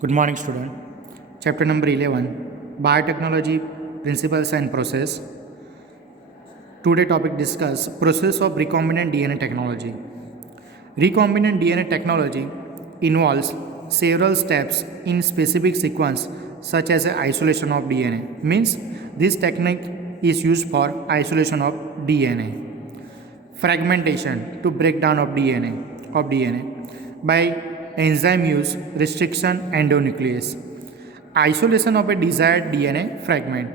Good morning, student. Chapter number 11 Biotechnology Principles and Process. Today, topic discuss process of recombinant DNA technology. Recombinant DNA technology involves several steps in specific sequence, such as isolation of DNA. Means this technique is used for isolation of DNA. Fragmentation to breakdown of DNA by enzyme use restriction endonuclease. Isolation of a desired DNA fragment.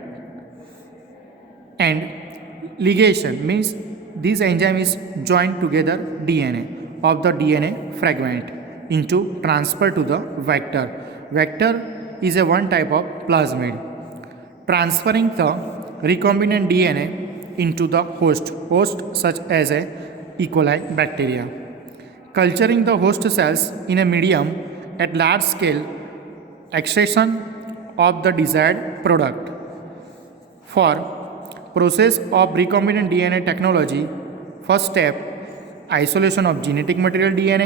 And ligation means this enzyme is joined together DNA of the DNA fragment into transfer to the vector. Vector is a one type of plasmid. Transferring the recombinant DNA into the host such as a E. coli bacteria. Culturing the host cells in a medium at large scale, extraction of the desired product. For process of recombinant DNA technology, first step, isolation of genetic material DNA.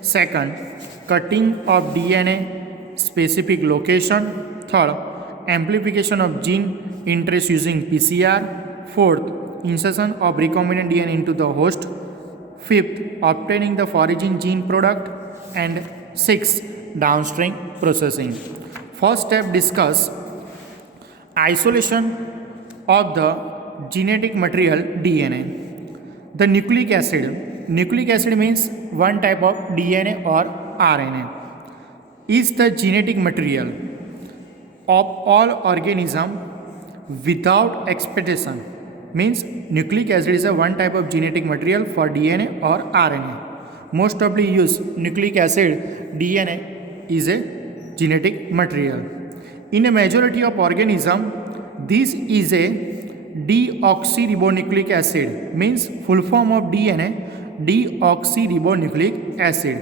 Second, cutting of DNA specific location. Third, amplification of gene interest using PCR. Fourth, insertion of recombinant DNA into the host. Fifth, obtaining the foraging gene product. And sixth, downstream processing. First step, discuss isolation of the genetic material DNA. The nucleic acid means one type of DNA or RNA, is the genetic material of all organism without expression. Means nucleic acid is a one type of genetic material for DNA or RNA. Most of the use nucleic acid DNA is a genetic material. In a majority of organism, this is a deoxyribonucleic acid, means full form of DNA, deoxyribonucleic acid.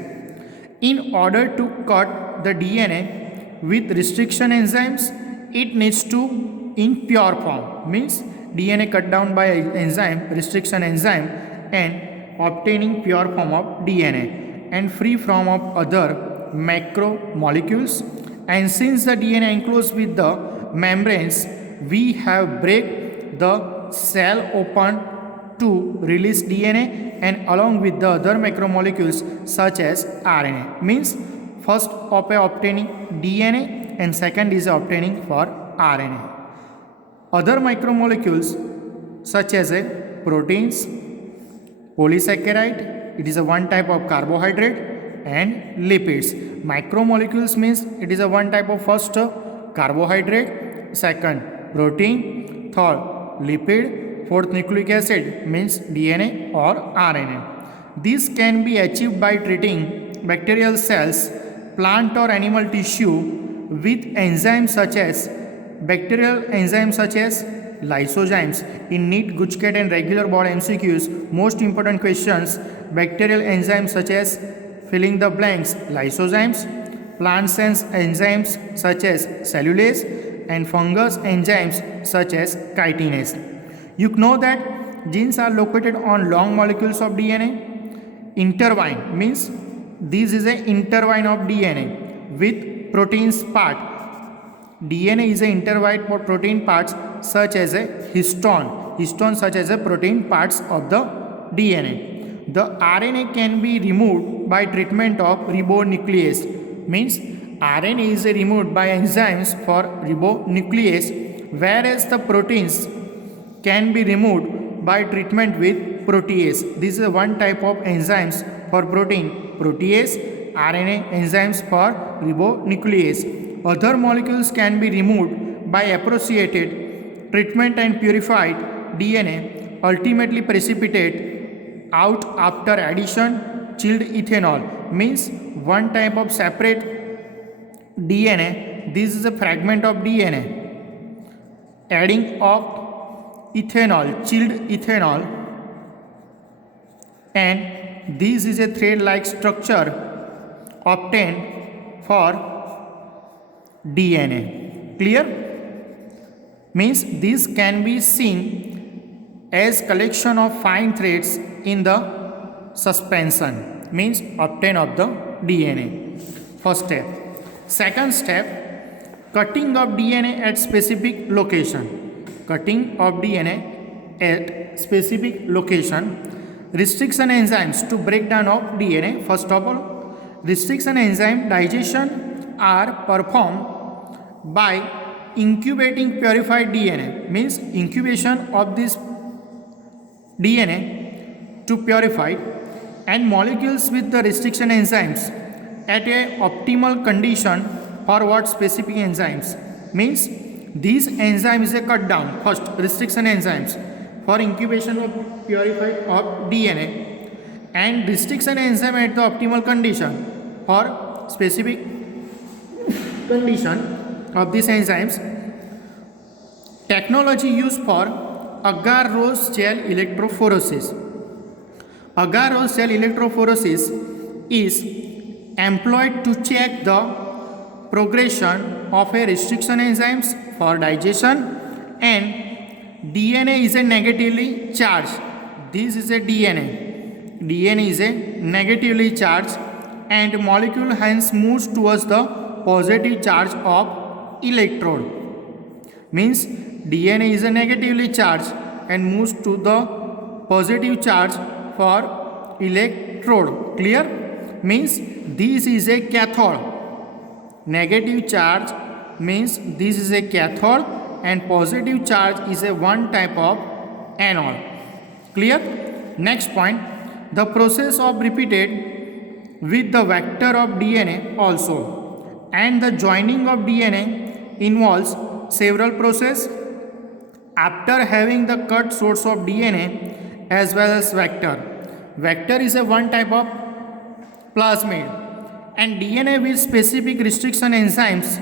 In order to cut the DNA with restriction enzymes, it needs to in pure form, means DNA cut down by enzyme, restriction enzyme, and obtaining pure form of DNA and free from of other macromolecules. And since the DNA enclosed with the membranes, we have break the cell open to release DNA and along with the other macromolecules such as RNA. Means first of obtaining DNA and second is obtaining for RNA. Other macromolecules such as proteins, polysaccharide, it is a one type of carbohydrate, and lipids. Macromolecules means it is a one type of first carbohydrate, second protein, third lipid, fourth nucleic acid means DNA or RNA. This can be achieved by treating bacterial cells, plant or animal tissue with enzymes such as lysozymes. In NEET, GUJCAT and regular board MCQs, most important questions, bacterial enzymes such as filling the blanks, lysozymes, plant cells enzymes such as cellulase, and fungus enzymes such as chitinase. You know that genes are located on long molecules of DNA. Intervine means this is an intervine of DNA with proteins part. DNA is an intertwined for protein parts such as a histone such as a protein parts of the DNA. The RNA can be removed by treatment of ribonuclease. Means RNA is removed by enzymes for ribonuclease, whereas the proteins can be removed by treatment with protease. This is one type of enzymes for protein, protease, RNA enzymes for ribonuclease. Other molecules can be removed by appropriate treatment and purified DNA ultimately precipitate out after addition chilled ethanol. Means one type of separate DNA. This is a fragment of DNA. Adding of ethanol, chilled ethanol, and this is a thread-like structure obtained for DNA. Clear? Means this can be seen as collection of fine threads in the suspension. means obtain of the DNA. First step. Second step, cutting of DNA at specific location. Cutting of DNA at specific location. Restriction enzymes to breakdown of DNA. First of all, restriction enzyme digestion are performed by incubating purified DNA, means incubation of this DNA to purify, and molecules with the restriction enzymes at a optimal condition for what specific enzymes, means these enzyme is a cut down. First, restriction enzymes for incubation of purified of DNA, and restriction enzyme at the optimal condition for specific condition of these enzymes. Technology used for agar-Rose gel electrophoresis. Agar-Rose gel electrophoresis is employed to check the progression of a restriction enzymes for digestion, and DNA is a negatively charged. This is a DNA. DNA is a negatively charged, and molecule hence moves towards the positive charge of electrode. Means DNA is a negatively charged and moves to the positive charge for electrode. Clear? Means this is a cathode. Negative charge means this is a cathode, and positive charge is a one type of anode. Clear? Next point, the process of repeated with the vector of DNA also, and the joining of DNA involves several processes. After having the cut source of DNA as well as vector. Vector is a one type of plasmid, and DNA with specific restriction enzymes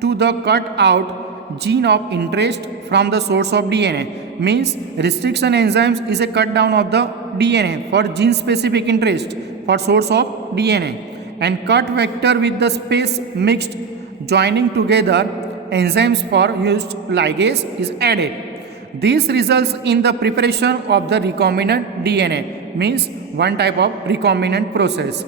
to the cut out gene of interest from the source of DNA. Means restriction enzymes is a cut down of the DNA for gene specific interest for source of DNA, and cut vector with the space mixed joining together enzymes for used ligase is added. This results in the preparation of the recombinant DNA, means one type of recombinant process.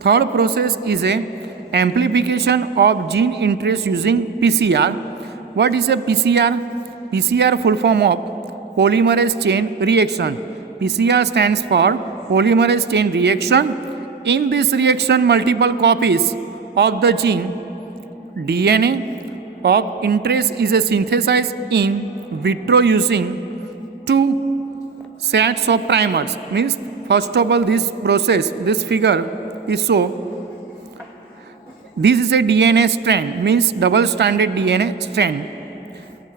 Third process is a amplification of gene interest using PCR. What is a PCR? PCR full form of polymerase chain reaction. PCR stands for polymerase chain reaction. In this reaction, multiple copies of the gene DNA of interest is synthesized in vitro using two sets of primers. Means first of all, this process, this figure is so. This is a DNA strand, means double stranded DNA strand.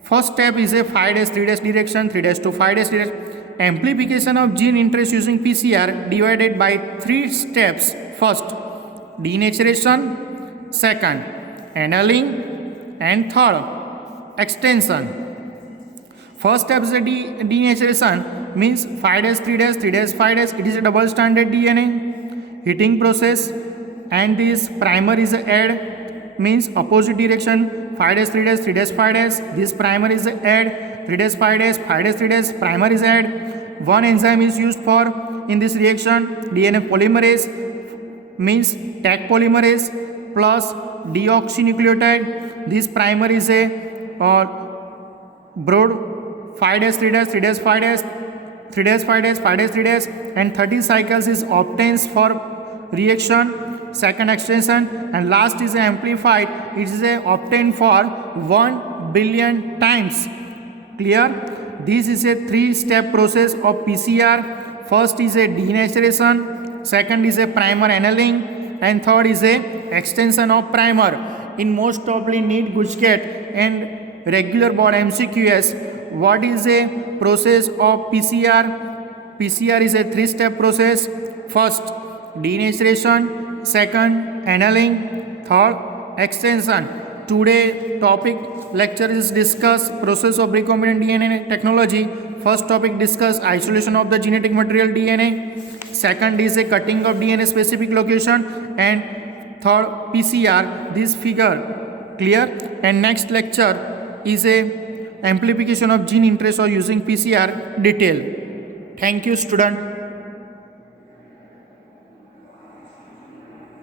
First step is a 5 days 3 days direction, 3 days to 5 days direction. Amplification of gene interest using PCR divided by 3 steps. First, denaturation. Second, annealing. And third, extension. First step is a denaturation, means 5 days 3 days 3 days 5 days. It is a double stranded DNA heating process, and this primer is add, means opposite direction, 5 days 3 days 3 days 5 days. This primer is add 3 days 5 days 5 days 3 days. Primer is add. One enzyme is used for in this reaction, DNA polymerase, means Taq polymerase plus deoxynucleotide. This primer is a broad 5 days 3 days 3 days 5 days 3 days 5 days 5 days 3 days, and 30 cycles is obtained for reaction. Second, extension, and last is amplified. It is obtained for 1 billion times. Clear? This is a 3-step process of PCR. First is a denaturation, second is a primer annealing, and third is a extension of primer. In most probably NEET, GUJCAT and regular board MCQS, what is a process of PCR? PCR is a 3-step process. First, denaturation, second, annealing, third, extension. Today topic lecture is discuss process of recombinant DNA technology. First topic discuss isolation of the genetic material DNA. Second is a cutting of DNA specific location, and third PCR. This figure clear. And next lecture is a amplification of gene interest or using PCR detail. Thank you, student.